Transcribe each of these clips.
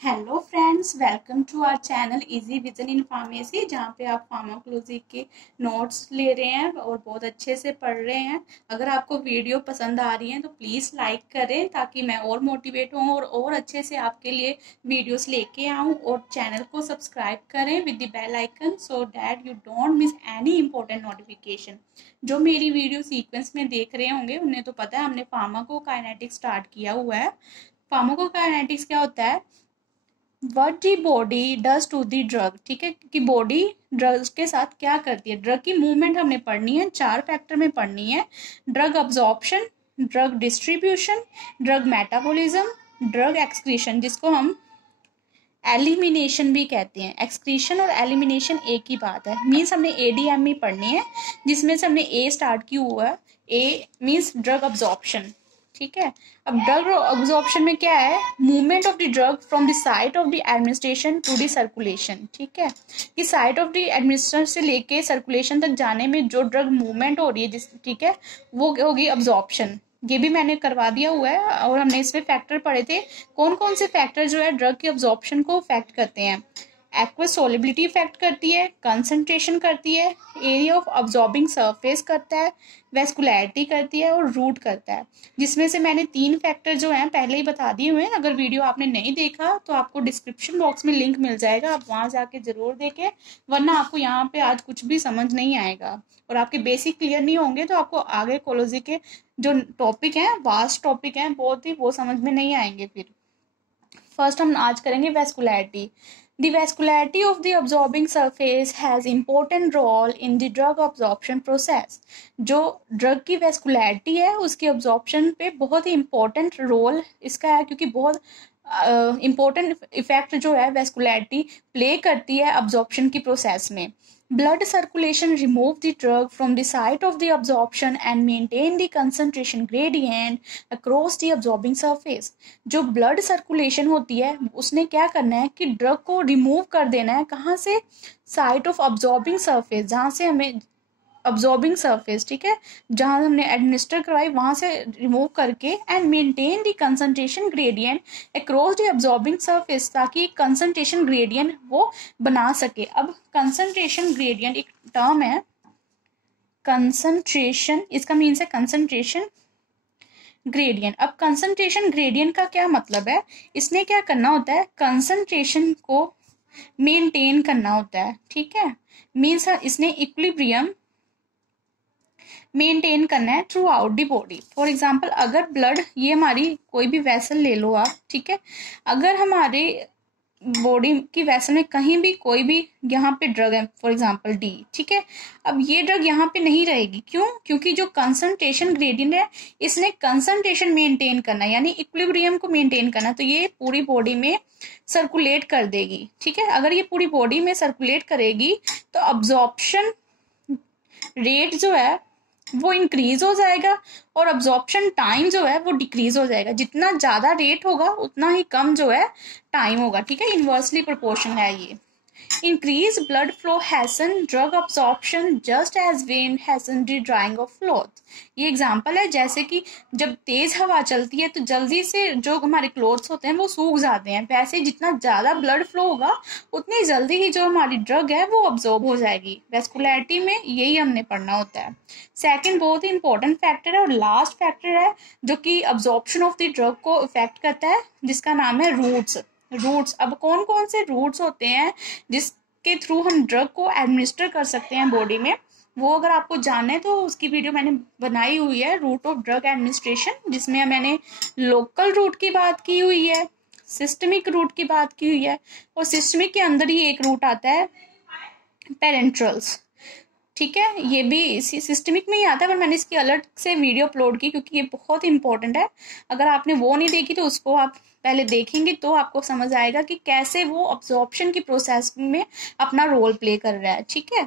Hello friends, welcome to our channel easy vision in pharmacy, जहाँ पे आप pharmacology के नोट्स ले रहे हैं और बहुत अच्छे से पढ़ रहे हैं। अगर आपको वीडियो पसंद आ रही है तो प्लीज़ लाइक करें ताकि मैं और मोटिवेट हूँ और अच्छे से आपके लिए वीडियोस लेके आऊँ। और चैनल को सब्सक्राइब करें with the bell icon so that you don't miss any important notification. जो मेरी वीडियो सीक्वेंस में देख रहे होंगे उन्हें तो पता है, हमने फार्माकोकाइनेटिक्स स्टार्ट किया हुआ है। फार्माकोकाइनेटिक्स क्या होता है? What the body does to the drug. ठीक है, कि बॉडी ड्रग्स के साथ क्या करती है। ड्रग की मूवमेंट हमने पढ़नी है, 4 फैक्टर में पढ़नी है। Drug absorption, drug distribution, drug metabolism, drug excretion, जिसको हम एलिमिनेशन भी कहते हैं। एक्सक्रीशन और एलिमिनेशन एक ही बात है। मीन्स हमने एडीएम पढ़नी है, जिसमें से हमने ए स्टार्ट किया हुआ है। A means drug absorption. ठीक है, अब ड्रग अब्जॉर्प्शन में क्या है? Movement of the drug from the site of the administration to the circulation. ठीक है, कि साइट ऑफ द एडमिनिस्ट्रेशन से लेके सर्कुलेशन तक जाने में जो ड्रग मूवमेंट हो रही है ठीक है, वो होगी अब्जॉर्प्शन। ये भी मैंने करवा दिया हुआ है और हमने इसमें फैक्टर पढ़े थे। कौन कौन से फैक्टर जो है ड्रग की अब्जॉर्प्शन को अफेक्ट करते हैं? एक्वस सोलिबिलिटी इफेक्ट करती है, कंसंट्रेशन करती है, एरिया ऑफ अब्जॉर्बिंग सरफेस करता है, वेस्कुलैरिटी करती है और रूट करता है। जिसमें से मैंने 3 फैक्टर जो हैं पहले ही बता दिए हुए हैं। अगर वीडियो आपने नहीं देखा तो आपको डिस्क्रिप्शन बॉक्स में लिंक मिल जाएगा, आप वहां जाके जरूर देखें, वरना आपको यहाँ पे आज कुछ भी समझ नहीं आएगा और आपके बेसिक क्लियर नहीं होंगे तो आपको आगे कोलोजी के जो टॉपिक हैं, वास्ट टॉपिक हैं, बहुत ही वो समझ में नहीं आएंगे। फिर फर्स्ट हम आज करेंगे वेस्कुलैरिटी। The vascularity of the absorbing surface has important role in the drug absorption process. जो ड्रग की वेस्कुलैरिटी है उसकी अब्जॉर्प्शन पे बहुत ही इम्पोर्टेंट रोल इसका है, क्योंकि बहुत इम्पोर्टेंट इफेक्ट जो है वेस्कुलैरिटी प्ले करती है अब्जॉर्प्शन की प्रोसेस में। Blood circulation remove the drug from the site of the absorption and maintain the concentration gradient across the absorbing surface. जो ब्लड सर्कुलेशन होती है उसने क्या करना है कि ड्रग को रिमूव कर देना है। कहाँ से? साइट ऑफ अब्जॉर्बिंग सरफेस, जहाँ से हमें अब्जॉर्बिंग सरफेस, ठीक है, जहां हमने एडमिनिस्टर करवाई वहां से रिमूव करके and maintain the concentration gradient across the absorbing surface, ताकि कंसंट्रेशन ग्रेडियंट वो बना सके। अब कंसंट्रेशन ग्रेडियंट एक टर्म है, कंसंट्रेशन, इसका मीन्स है कंसंट्रेशन ग्रेडियंट। अब कंसंट्रेशन ग्रेडियंट का क्या मतलब है? इसने क्या करना होता है? कंसंट्रेशन को मेंटेन करना होता है। ठीक है, मीन्स इसने इक्विलिब्रियम मेंटेन करना है through out the body. For example, अगर ब्लड, ये हमारी कोई भी वेसल ले लो आप, ठीक है, अगर हमारे बॉडी की वेसल में कहीं भी कोई भी यहाँ पे ड्रग है, फॉर एग्जांपल डी, ठीक है, अब ये ड्रग यहाँ पे नहीं रहेगी। क्यों? क्योंकि जो कंसंट्रेशन ग्रेडियंट है इसने कंसंट्रेशन मेंटेन करना है, यानी इक्विलिब्रियम को मेंटेन करना, तो ये पूरी बॉडी में सर्कुलेट कर देगी। ठीक है, अगर ये पूरी बॉडी में सर्कुलेट करेगी तो अब्जॉर्प्शन रेट जो है वो इंक्रीज हो जाएगा और अब्जॉर्प्शन टाइम जो है वो डिक्रीज हो जाएगा। जितना ज्यादा रेट होगा उतना ही कम जो है टाइम होगा। ठीक है, इनवर्सली प्रोपोर्शनल है ये। Increased blood flow hasten drug absorption just as wind hasten the drying of clothes. ये एग्जाम्पल है, जैसे कि जब तेज हवा चलती है तो जल्दी से जो हमारे क्लोथ्स होते हैं वो सूख जाते हैं, वैसे जितना ज्यादा ब्लड फ्लो होगा उतनी जल्दी ही जो हमारी ड्रग है वो अब्जॉर्ब हो जाएगी। वेस्कुलैरिटी में यही हमने पढ़ना होता है। सेकंड बहुत ही इंपॉर्टेंट फैक्टर है और लास्ट फैक्टर है जो कि अब्जॉर्प्शन ऑफ द ड्रग को इफेक्ट करता है, जिसका नाम है रूट्स। रूट्स, अब कौन कौन से रूट्स होते हैं जिसके थ्रू हम ड्रग को एडमिनिस्टर कर सकते हैं बॉडी में, वो अगर आपको जानना है तो उसकी वीडियो मैंने बनाई हुई है, रूट ऑफ ड्रग एडमिनिस्ट्रेशन, जिसमें मैंने लोकल रूट की बात की हुई है, सिस्टमिक रूट की बात की हुई है, और सिस्टमिक के अंदर ही एक रूट आता है पेरेंट्रल्स। ठीक है, ये भी सिस्टमिक में ही आता है, पर मैंने इसकी अलग से वीडियो अपलोड की क्योंकि ये बहुत इंपॉर्टेंट है। अगर आपने वो नहीं देखी तो उसको आप पहले देखेंगे तो आपको समझ आएगा कि कैसे वो अब्जॉर्प्शन की प्रोसेस में अपना रोल प्ले कर रहा है। ठीक है,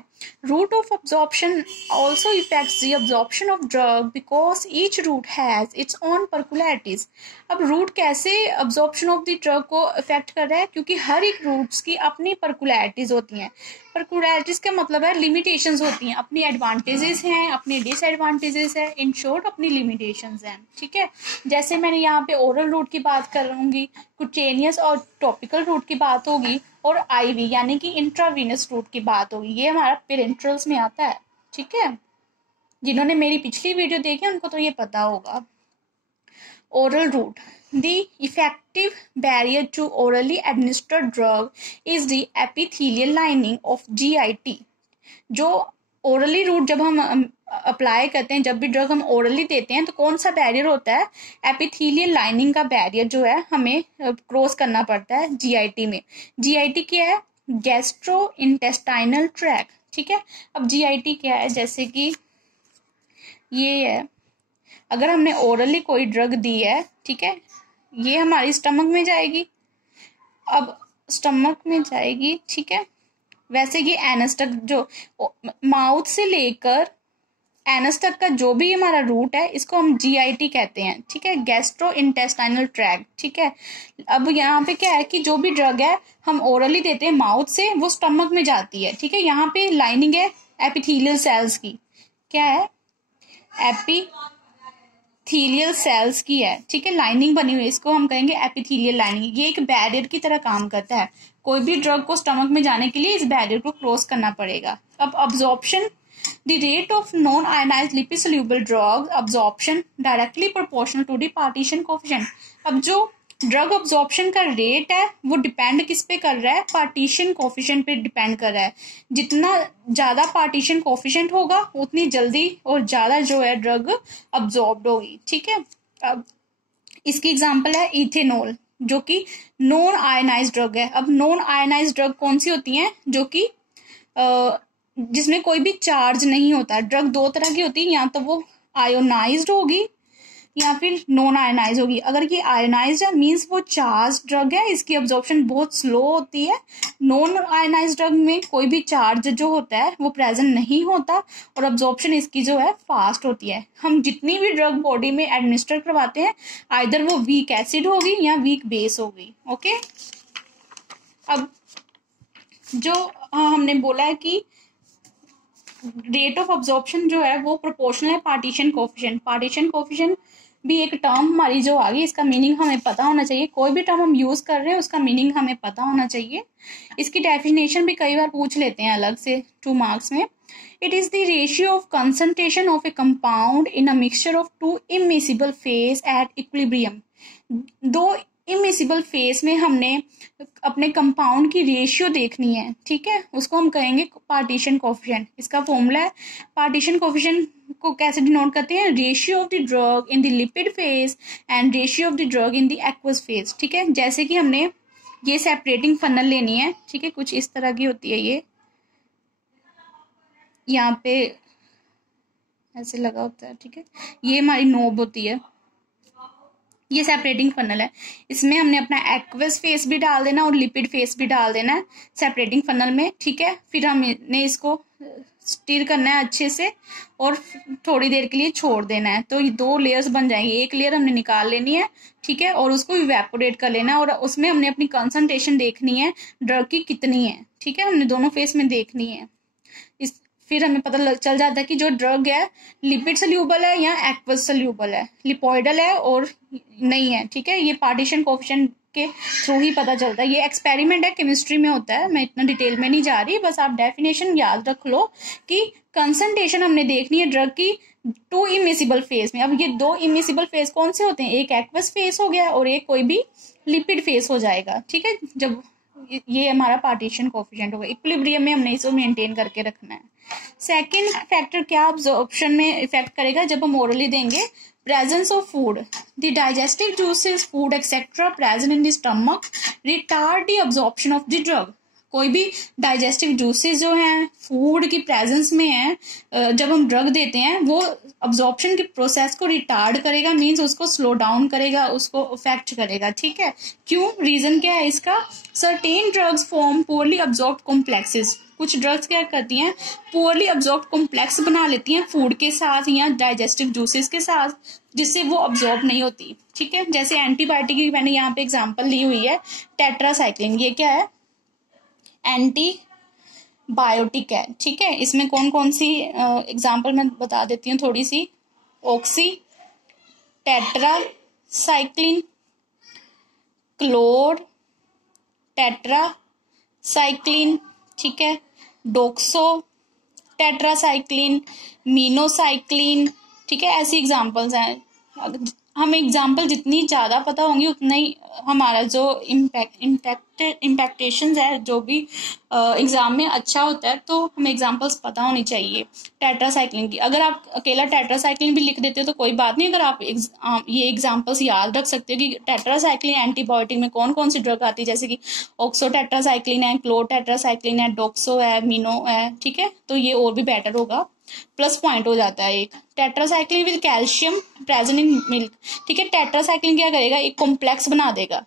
route of absorption also affects the absorption of drug because each route has its own peculiarities. अब रूट कैसे अब्जॉर्प्शन ऑफ द ड्रग को इफेक्ट कर रहा है? क्योंकि हर एक रूट्स की अपनी पर्कुलैरिटीज होती हैं। पर्कुलैरिटीज का मतलब है लिमिटेशंस होती हैं, अपनी एडवांटेजेस हैं, अपने डिसएडवांटेजेस हैं, इन शॉर्ट अपनी लिमिटेशंस हैं। ठीक है, जैसे मैंने यहाँ पे ओरल रूट की बात करूँ होंगी, कुटेनियस और टॉपिकल रूट की बात होगी, और आईवी यानी कि इंट्रावीनस रूट की बात होगी। ये हमारा पेरेंट्रल्स में आता है, ठीक है। जिन्होंने मेरी पिछली वीडियो देखी उनको तो ये पता होगा। Oral route, the effective barrier to orally administered drug is the epithelial lining of GIT। जो ओरली रूट जब हम अप्लाई करते हैं, जब भी ड्रग हम ओरली देते हैं तो कौन सा बैरियर होता है? एपिथेलियल लाइनिंग का बैरियर जो है हमें क्रॉस करना पड़ता है जीआईटी में। जीआईटी क्या है? गैस्ट्रो इंटेस्टाइनल ट्रैक्ट, ठीक है। अब जीआईटी क्या है? जैसे कि ये है, अगर हमने ओरली कोई ड्रग दी है, ठीक है, ये हमारी स्टमक में जाएगी। अब स्टमक में जाएगी, ठीक है। वैसे ये एनस तक, जो माउथ से लेकर एनस तक का जो भी हमारा रूट है, इसको हम जीआईटी कहते हैं, ठीक है, गैस्ट्रो इंटेस्टाइनल ट्रैक्ट, ठीक है। अब यहाँ पे क्या है कि जो भी ड्रग है हम ओरली देते हैं माउथ से, वो स्टमक में जाती है, ठीक है। यहाँ पे लाइनिंग है एपिथेलियल सेल्स की, क्या है? एपिथेलियल सेल्स की है, ठीक है, लाइनिंग बनी हुई है, इसको हम कहेंगे एपिथेलियल लाइनिंग। ये एक बैरियर की तरह काम करता है। कोई भी ड्रग को स्टमक में जाने के लिए इस बैरियर को क्रॉस करना पड़ेगा। अब absorption, the rate of non ionised lipid soluble drug absorption directly proportional to the partition coefficient. अब जो ड्रग अब्जॉर्प्शन का रेट है वो डिपेंड किस पे कर रहा है? पार्टीशन कोएफिशिएंट पे डिपेंड कर रहा है। जितना ज्यादा पार्टीशन कोएफिशिएंट होगा उतनी जल्दी और ज्यादा जो है ड्रग अब्जॉर्ब्ड होगी, ठीक है। अब इसकी एग्जांपल है इथेनॉल, जो कि नॉन आयनाइज्ड ड्रग है। अब नॉन आयनाइज्ड ड्रग कौन सी होती हैं? जो कि जिसमें कोई भी चार्ज नहीं होता। ड्रग दो तरह की होती है, या तो वो आयोनाइज्ड होगी या फिर नॉन आयनाइज होगी। अगर ये आयनाइज्ड है मींस वो चार्ज ड्रग है, इसकी अब्जॉर्प्शन बहुत स्लो होती है। नॉन आयनाइज्ड ड्रग में कोई भी चार्ज जो होता है वो प्रेजेंट नहीं होता और अब्जॉर्प्शन इसकी जो है फास्ट होती है। हम जितनी भी ड्रग बॉडी में एडमिनिस्टर करवाते हैं, आइदर वो वीक एसिड होगी या वीक बेस होगी, ओके। अब जो हमने बोला है कि रेट ऑफ अब्जॉर्प्शन जो है वो प्रोपोर्शनल है पार्टीशन कोएफिशिएंट। पार्टीशन कोएफिशिएंट भी एक टर्म हमारी जो आ गई, इसका मीनिंग हमें पता होना चाहिए। कोई भी टर्म हम यूज कर रहे हैं उसका मीनिंग हमें पता होना चाहिए। इसकी डेफिनेशन भी कई बार पूछ लेते हैं अलग से 2 मार्क्स में। It is the ratio of concentration of A compound in a mixture of 2 immiscible phase at equilibrium. 2 immiscible phase में हमने अपने कंपाउंड की रेशियो देखनी है, ठीक है, उसको हम कहेंगे पार्टीशन कोएफिशिएंट। इसका फॉर्मूला है, पार्टीशन कोएफिशिएंट को कैसे डिनोट करते हैं? Ratio of the drug in the lipid phase and ratio of the drug in the aqueous phase, ठीक है। जैसे कि हमने ये सेपरेटिंग फनल लेनी है, ठीक है, कुछ इस तरह की होती है। ये यहाँ पे ऐसे लगा होता है, ठीक है, ये हमारी नोब होती है। ये सेपरेटिंग फनल है, इसमें हमने अपना एक्वस फेस भी डाल देना और लिपिड फेस भी डाल देना है सेपरेटिंग फनल में, ठीक है। फिर हमने इसको स्टीर करना है अच्छे से और थोड़ी देर के लिए छोड़ देना है, तो ये 2 लेयर्स बन जाएंगी। एक लेयर हमने निकाल लेनी है, ठीक है, और उसको इवेपोरेट कर लेना है और उसमें हमने अपनी कंसंट्रेशन देखनी है ड्रग की कितनी है, ठीक है, हमने दोनों फेस में देखनी है। फिर हमें पता चल जाता है कि जो ड्रग है लिपिड सोल्यूबल है या एक्वस सोल्यूबल है, लिपोइडल है और नहीं है, ठीक है। ये पार्टीशन कोएफिशिएंट के थ्रू ही पता चलता है। ये एक्सपेरिमेंट है, केमिस्ट्री में होता है, मैं इतना डिटेल में नहीं जा रही, बस आप डेफिनेशन याद रख लो कि कंसंट्रेशन हमने देखनी है ड्रग की 2 इमिसिबल फेज में। अब ये 2 इमिसिबल फेज कौन से होते हैं? एक एक्वस फेज हो गया और एक कोई भी लिपिड फेज हो जाएगा, ठीक है। जब ये हमारा पार्टीशन कोएफिशिएंट होगा, इक्विलिब्रियम में हमने इसको मेंटेन करके रखना है। सेकेंड फैक्टर क्या अब्जॉर्प्शन में इफेक्ट करेगा जब हम ओरली देंगे? Presence of food, the digestive juices, food etcetera present in the stomach retard the absorption of the drug. कोई भी डाइजेस्टिव जूसेस जो हैं फूड की प्रेजेंस में है, जब हम ड्रग देते हैं वो अब्जॉर्प्शन की प्रोसेस को रिटार्ड करेगा, मींस उसको स्लो डाउन करेगा, उसको अफेक्ट करेगा, ठीक है। क्यों? रीजन क्या है इसका? Certain drugs form poorly absorbed complexes. कुछ ड्रग्स क्या करती हैं? पोरली अब्जॉर्ब्ड कॉम्प्लेक्स बना लेती हैं फूड के साथ या डाइजेस्टिव जूसेस के साथ, जिससे वो अब्जॉर्ब नहीं होती, ठीक है। जैसे एंटीबायोटिक की मैंने यहाँ पे एग्जांपल ली हुई है, टेट्रासाइक्लिन, ये क्या है? एंटीबायोटिक है, ठीक है। इसमें कौन कौन सी एग्जांपल मैं बता देती हूँ थोड़ी सी। ऑक्सी, टेट्रासाइक्लिन, क्लोर टेट्रासाइक्लिन, ठीक है, डोक्सो टेट्रासाइक्लिन, मीनोसाइक्लिन, ठीक है, ऐसी एग्जांपल्स हैं। हम एग्जाम्पल जितनी ज़्यादा पता होंगी उतना ही हमारा जो इम्पैक्टेशंस है जो भी एग्ज़ाम में अच्छा होता है, तो हमें एग्जाम्पल्स पता होनी चाहिए टेट्रासाइक्लिन की। अगर आप अकेला टेट्रासाइक्लिन भी लिख देते हो तो कोई बात नहीं, अगर आप ये एग्जाम्पल्स याद रख सकते हो कि टेट्रासाइक्लिन एंटीबायोटिक में कौन कौन सी ड्रग आती है, जैसे कि ऑक्सो टेट्रासाइक्लिन है, क्लोर टेट्रासाइक्लिन है, डोक्सो है, मीनो है, ठीक है, तो ये और भी बेटर होगा, प्लस पॉइंट हो जाता है एक। Tetracycline with calcium present in milk, ठीक है, टेट्रासाइक्लिन क्या करेगा, एक कॉम्प्लेक्स बना देगा,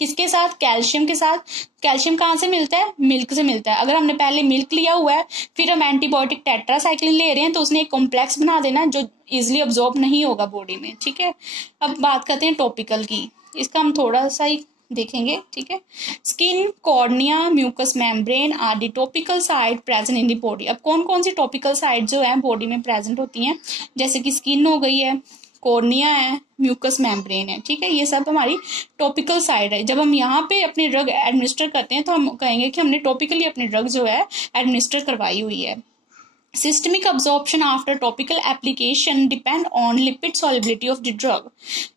किसके साथ, कैल्शियम के साथ। कैल्शियम कहाँ से मिलता है, मिल्क से मिलता है। अगर हमने पहले मिल्क लिया हुआ है फिर हम एंटीबायोटिक टेट्रासाइक्लिन ले रहे हैं तो उसने एक कॉम्प्लेक्स बना देना जो इजिली अब्जॉर्ब नहीं होगा बॉडी में, ठीक है। अब बात करते हैं टॉपिकल की, इसका हम थोड़ा सा ही देखेंगे, ठीक है। Skin, cornea, mucous membrane are the topical site present in the body. अब कौन कौन सी टॉपिकल साइट जो है बॉडी में प्रेजेंट होती हैं, जैसे कि स्किन हो गई है, कॉर्निया है, म्यूकस मेम्ब्रेन है, ठीक है, ये सब हमारी टॉपिकल साइड है। जब हम यहाँ पे अपनी ड्रग एडमिनिस्टर करते हैं तो हम कहेंगे कि हमने टॉपिकली अपनी ड्रग जो है एडमिनिस्टर करवाई हुई है। Systemic absorption after topical application depend on lipid solubility of the drug.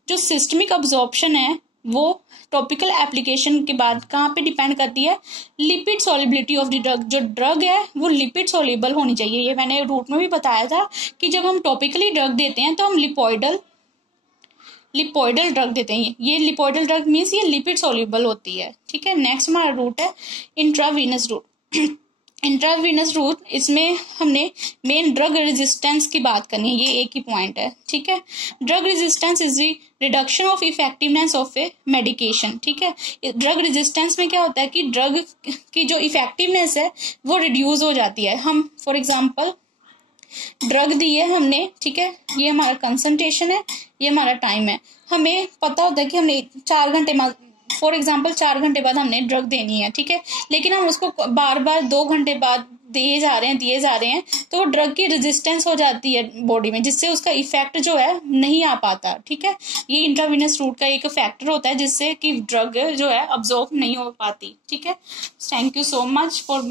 जो सिस्टमिक अब्जॉर्प्शन है वो टॉपिकल एप्लीकेशन के बाद कहाँ पे डिपेंड करती है, lipid solubility of the drug. जो ड्रग है वो लिपिड सॉल्युबल होनी चाहिए। ये मैंने रूट में भी बताया था कि जब हम टॉपिकली ड्रग देते हैं तो हम लिपोइडल ड्रग देते हैं। ये लिपोइडल ड्रग मीन्स ये लिपिड सॉल्युबल होती है, ठीक है। नेक्स्ट हमारा रूट है इंट्रावीनस रूट। इंट्रावीनस रूट, इसमें हमने मेन ड्रग रेजिस्टेंस की बात करनी है, ये एक ही पॉइंट है, ठीक है। Drug resistance is the reduction of effectiveness of A medication, ठीक है। ड्रग रेजिस्टेंस में क्या होता है कि ड्रग की जो इफेक्टिवनेस है वो रिड्यूस हो जाती है। हम फॉर एग्जांपल ड्रग दी है हमने, ठीक है, ये हमारा कंसंट्रेशन है, ये हमारा टाइम है। हमें पता होता है कि हमने 4 घंटे फॉर एग्जाम्पल 4 घंटे बाद हमने ड्रग देनी है, ठीक है, लेकिन हम उसको बार बार 2 घंटे बाद दिए जा रहे हैं तो ड्रग की रेजिस्टेंस हो जाती है बॉडी में, जिससे उसका इफेक्ट जो है नहीं आ पाता, ठीक है। ये इंट्रावीनस रूट का एक फैक्टर होता है जिससे कि ड्रग जो है अब्जॉर्ब नहीं हो पाती, ठीक है। Thank you so much for